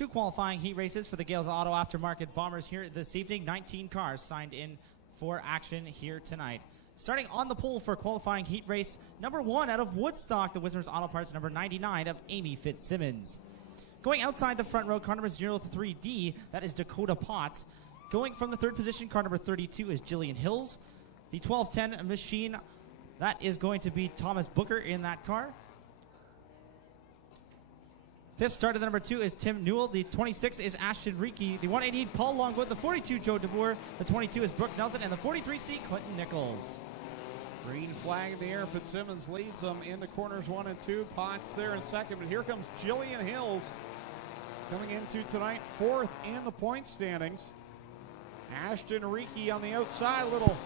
Two qualifying heat races for the Gales Auto Aftermarket Bombers here this evening. 19 cars signed in for action here tonight. Starting on the pole for qualifying heat race number 1 out of Woodstock, the Wismers Auto Parts number 99 of Amy Fitzsimmons. Going outside the front row, car number 03D, that is Dakota Potts. Going from the third position, car number 32 is Jillian Hills. The 1210 machine, that is going to be Thomas Booker in that car. Fifth starter, the number 2 is Tim Newell. The 26 is Ashton Reiki. The 188, Paul Longwood. The 42, Joe DeBoer. The 22 is Brooke Nelson. And the 43C, Clinton Nichols. Green flag in the air. Fitzsimmons leads them in the corners 1 and 2. Potts there in second. But here comes Jillian Hills coming into tonight 4th in the point standings. Ashton Reiki on the outside. A little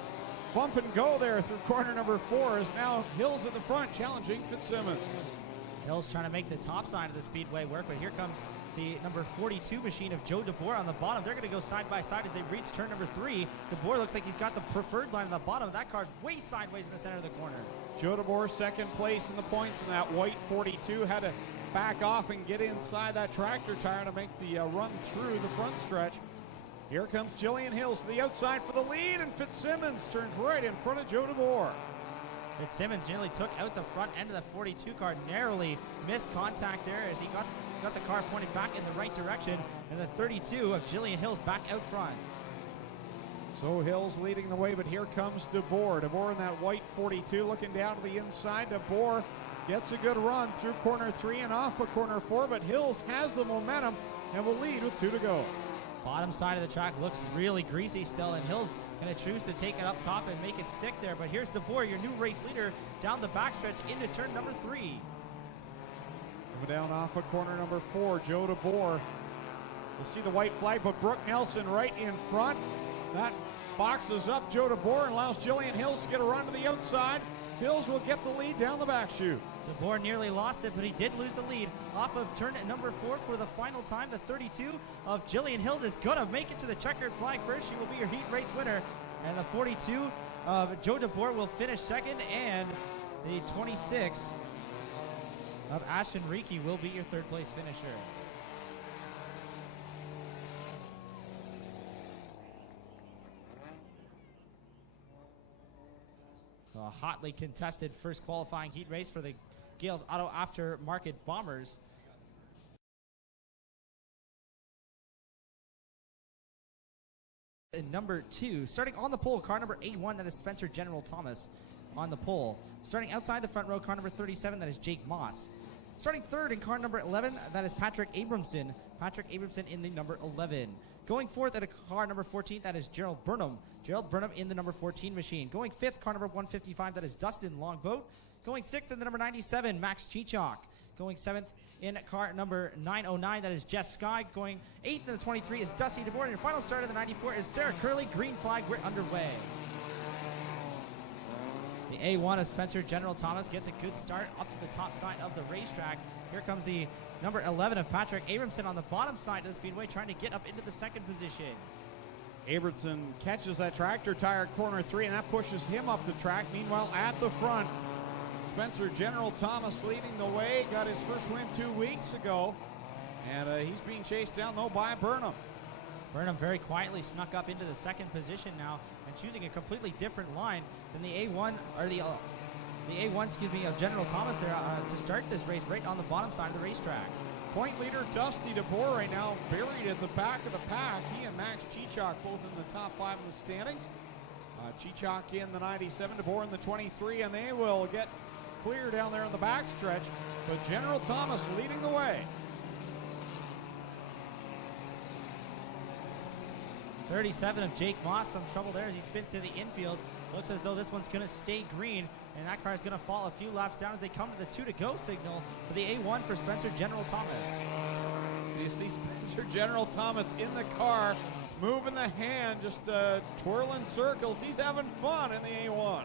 bump and go there through corner number 4 is now Hills at the front challenging Fitzsimmons. Hills trying to make the top side of the speedway work, but here comes the number 42 machine of Joe DeBoer on the bottom. They're going to go side by side as they reach turn number 3. DeBoer looks like he's got the preferred line on the bottom. That car's way sideways in the center of the corner. Joe DeBoer second place in the points, and that white 42 had to back off and get inside that tractor tire to make the run through the front stretch. Here comes Jillian Hills to the outside for the lead, and Fitzsimmons turns right in front of Joe DeBoer. Fitzsimmons nearly took out the front end of the 42 car, narrowly missed contact there as he got the car pointed back in the right direction, and the 32 of Jillian Hills back out front. So Hills leading the way, but here comes DeBoer. DeBoer in that white 42 looking down to the inside. DeBoer gets a good run through corner 3 and off of corner 4, but Hills has the momentum and will lead with 2 to go. Bottom side of the track looks really greasy still, and Hills going to choose to take it up top and make it stick there. But here's DeBoer, your new race leader, down the backstretch into turn number 3. Coming down off of corner number 4, Joe DeBoer. You'll see the white flag, but Brooke Nelson right in front. That boxes up Joe DeBoer and allows Jillian Hills to get a run to the outside. Hills will get the lead down the back chute. DeBoer nearly lost it, but he did lose the lead off of turn number 4 for the final time. The 32 of Jillian Hills is going to make it to the checkered flag first. She will be your heat race winner. And the 42 of Joe DeBoer will finish second, and the 26 of Ashton Reiki will be your third place finisher. A hotly contested first qualifying heat race for the Gales Auto Aftermarket Bombers. Number 2, starting on the pole, car number 81, that is Spencer General Thomas on the pole. Starting outside the front row, car number 37, that is Jake Moss. Starting third in car number 11, that is Patrick Abramson. Patrick Abramson in the number 11. Going fourth at a car number 14, that is Gerald Burnham. Gerald Burnham in the number 14 machine. Going fifth, car number 155, that is Dustin Longboat. Going sixth in the number 97, Max Chichok. Going seventh in car number 909, that is Jess Sky. Going eighth in the 23 is Dusty DeBoer. And your final start of the 94 is Sarah Curley. Green flag, we're underway. The A1 of Spencer General Thomas gets a good start up to the top side of the racetrack. Here comes the number 11 of Patrick Abramson on the bottom side of the speedway, trying to get up into the second position. Abramson catches that tractor tire at corner 3, and that pushes him up the track. Meanwhile, at the front, Spencer General Thomas leading the way. Got his first win 2 weeks ago, and he's being chased down, though, by Burnham. Burnham very quietly snuck up into the second position now and choosing a completely different line than the A1, or the A1, of General Thomas there to start this race right on the bottom side of the racetrack. Point leader Dusty DeBoer right now buried at the back of the pack. He and Max Chichok both in the top 5 in the standings. Chichok in the 97, DeBoer in the 23, and they will get clear down there in the back stretch. But General Thomas leading the way. 37 of Jake Moss, some trouble there as he spins to the infield. Looks as though this one's going to stay green, and that car is going to fall a few laps down as they come to the 2 to go signal for the A1 for Spencer General Thomas. You see Spencer General Thomas in the car, moving the hand, just twirling circles. He's having fun in the A1.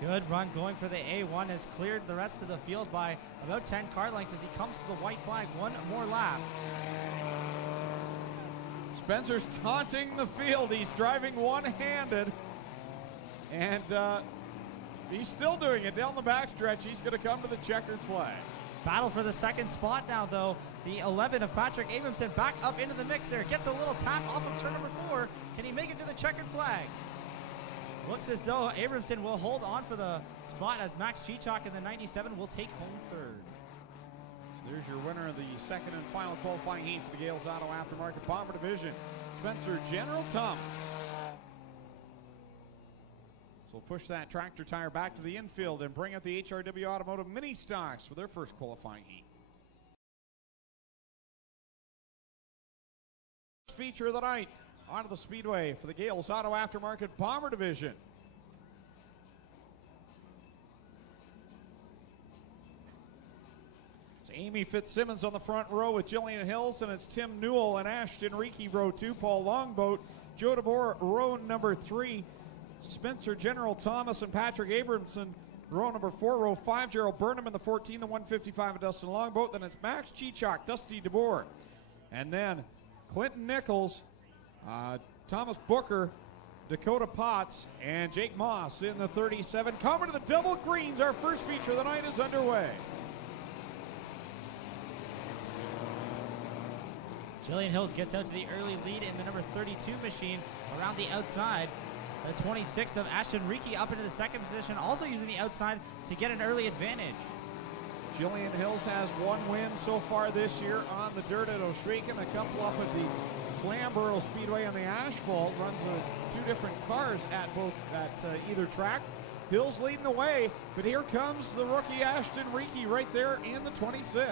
Good run going for the A1, has cleared the rest of the field by about 10 car lengths as he comes to the white flag. One more lap. Spencer's taunting the field. He's driving one-handed, and he's still doing it down the backstretch. He's going to come to the checkered flag. Battle for the second spot now, though. The 11 of Patrick Abramson back up into the mix there. Gets a little tap off of turn number 4. Can he make it to the checkered flag? Looks as though Abramson will hold on for the spot as Max Chichok in the 97 will take home third. So there's your winner of the second and final qualifying heat for the Gales Auto Aftermarket Bomber Division, Spencer General Thomas. So we'll push that tractor tire back to the infield and bring out the HRW Automotive Mini Stocks for their first qualifying heat. Feature of the night onto the speedway for the Gales Auto Aftermarket Bomber Division. It's Amy Fitzsimmons on the front row with Jillian Hills, and it's Tim Newell and Ashton Reekie row 2, Paul Longboat, Joe DeBoer row number 3, Spencer General Thomas and Patrick Abramson row number 4, row 5, Gerald Burnham in the 14, the 155 of Dustin Longboat. Then it's Max Chichok, Dusty DeBoer, and then Clinton Nichols, Thomas Booker, Dakota Potts, and Jake Moss in the 37. Coming to the double greens, our first feature of the night is underway. Jillian Hills gets out to the early lead in the number 32 machine around the outside. The 26 of Ashton Reekie up into the second position, also using the outside to get an early advantage. Jillian Hills has one win so far this year on the dirt at Oshwegan, a couple up at the Flamborough Speedway on the asphalt. Runs two different cars at either track. Hills leading the way, but here comes the rookie Ashton Reekie right there in the 26.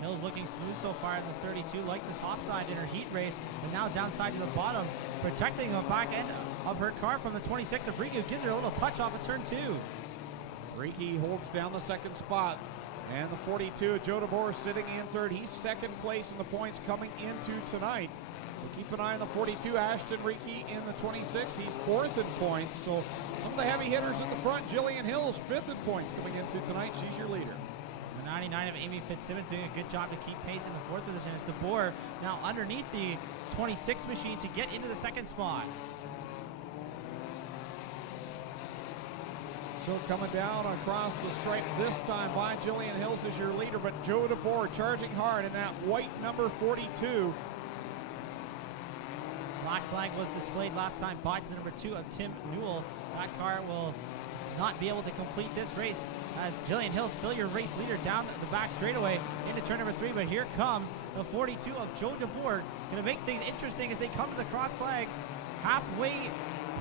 Hills looking smooth so far in the 32, like the top side in her heat race, but now downside to the bottom, protecting the back end of her car from the 26 of Reekie, who gives her a little touch off of turn 2. Reekie holds down the second spot. And the 42, Joe DeBoer sitting in third. He's second place in the points coming into tonight. So keep an eye on the 42, Ashton Reekie in the 26. He's fourth in points. So some of the heavy hitters in the front. Jillian Hills, fifth in points coming into tonight. She's your leader. The 99 of Amy Fitzsimmons doing a good job to keep pace in the fourth position as DeBoer now underneath the 26 machine to get into the second spot. So coming down across the stripe this time by Jillian Hills is your leader, but Joe DeBoer charging hard in that white number 42. Black flag was displayed last time by to the number 2 of Tim Newell. That car will not be able to complete this race as Jillian Hills still your race leader down the back straightaway into turn number 3, but here comes the 42 of Joe DeBoer. Going to make things interesting as they come to the cross flags halfway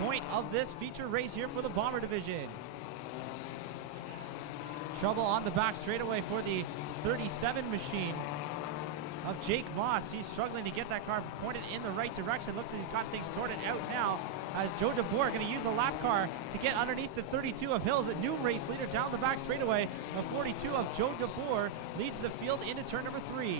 point of this feature race here for the Bomber Division. Trouble on the back straightaway for the 37 machine of Jake Moss. He's struggling to get that car pointed in the right direction. Looks like he's got things sorted out now as Joe DeBoer going to use the lap car to get underneath the 32 of Hills, a new race leader down the back straightaway. The 42 of Joe DeBoer leads the field into turn number 3.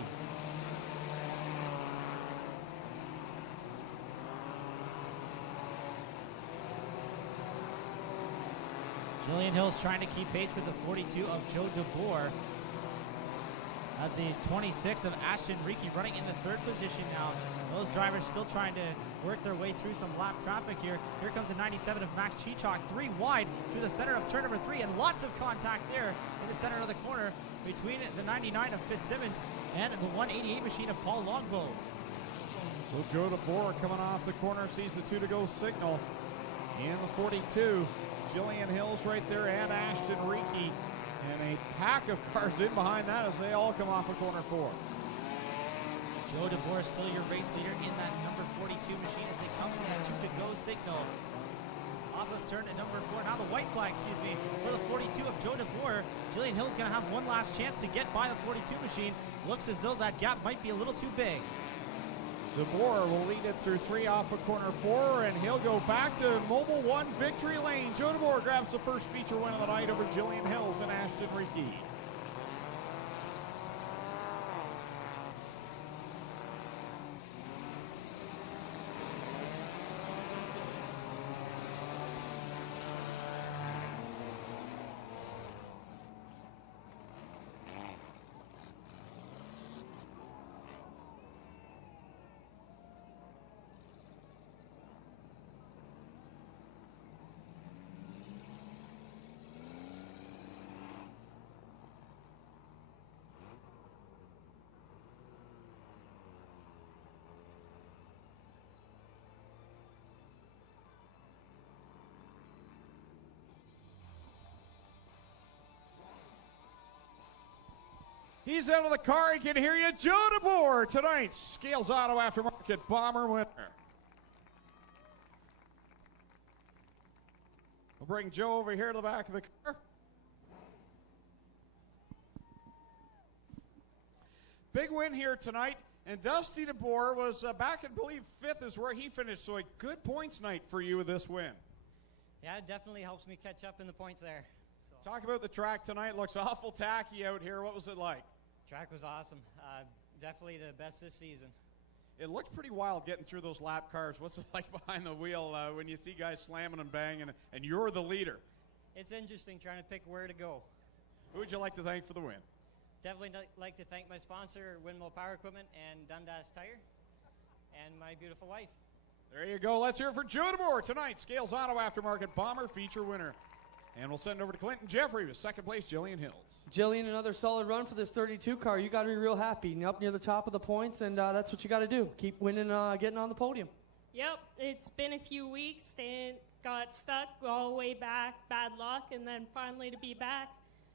Jillian Hills trying to keep pace with the 42 of Joe DeBoer as the 26 of Ashton Reekie running in the third position now. Those drivers still trying to work their way through some lap traffic here. Here comes the 97 of Max Chichok, 3 wide through the center of turn number 3, and lots of contact there in the center of the corner between the 99 of Fitzsimmons and the 188 machine of Paul Longbow. So Joe DeBoer coming off the corner sees the 2 to go signal in the 42. Jillian Hills right there and Ashton Reekie, and a pack of cars in behind that as they all come off of corner 4. Joe DeBoer still your race leader in that number 42 machine as they come to that 2 to go signal. Off of turn at number 4. Now the white flag, for the 42 of Joe DeBoer. Jillian Hills going to have one last chance to get by the 42 machine. Looks as though that gap might be a little too big. DeBoer will lead it through 3 off of corner 4, and he'll go back to Mobile One victory lane. Joe DeBoer grabs the first feature win of the night over Jillian Hills and Ashton Reekie. He's out of the car. He can hear you. Joe DeBoer, tonight's Scales Auto Aftermarket Bomber winner. We'll bring Joe over here to the back of the car. Big win here tonight. And Dusty DeBoer was back, I believe, 5th is where he finished. So a good points night for you with this win. Yeah, it definitely helps me catch up in the points there. So. Talk about the track tonight. Looks awful tacky out here. What was it like? Track was awesome. Definitely the best this season. It looks pretty wild getting through those lap cars. What's it like behind the wheel when you see guys slamming and banging and you're the leader? It's interesting trying to pick where to go. Who would you like to thank for the win? Definitely like to thank my sponsor, Windmill Power Equipment, and Dundas Tire, and my beautiful wife. There you go. Let's hear it for Joe DeBoer, tonight Scales Auto Aftermarket Bomber feature winner. And we'll send it over to Clinton Jeffrey with second place, Jillian Hills. Jillian, another solid run for this 32 car. You got to be real happy. Up near the top of the points, and that's what you got to do. Keep winning, getting on the podium. Yep, it's been a few weeks. Got stuck all the way back, bad luck, and then finally to be back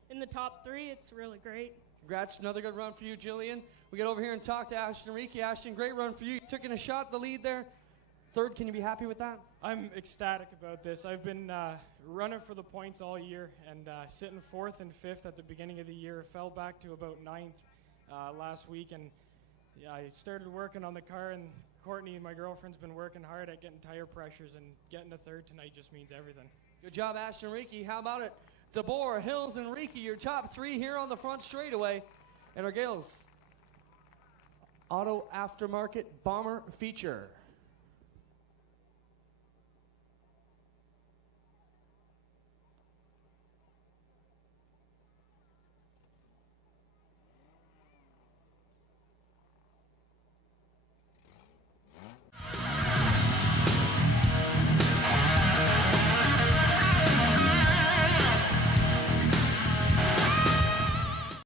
in the top 3, it's really great. Congrats, another good run for you, Jillian. We get over here and talk to Ashton Riki. Ashton, great run for you. You took in a shot at the lead there. Third, can you be happy with that? I'm ecstatic about this. I've been running for the points all year and sitting 4th and 5th at the beginning of the year. Fell back to about 9th last week, and I started working on the car, and Courtney, my girlfriend's been working hard at getting tire pressures, and getting a 3rd tonight just means everything. Good job, Ashton Riki. How about it? DeBoer, Hills, and Riki, your top 3 here on the front straightaway. And our Gales Auto Aftermarket Bomber feature.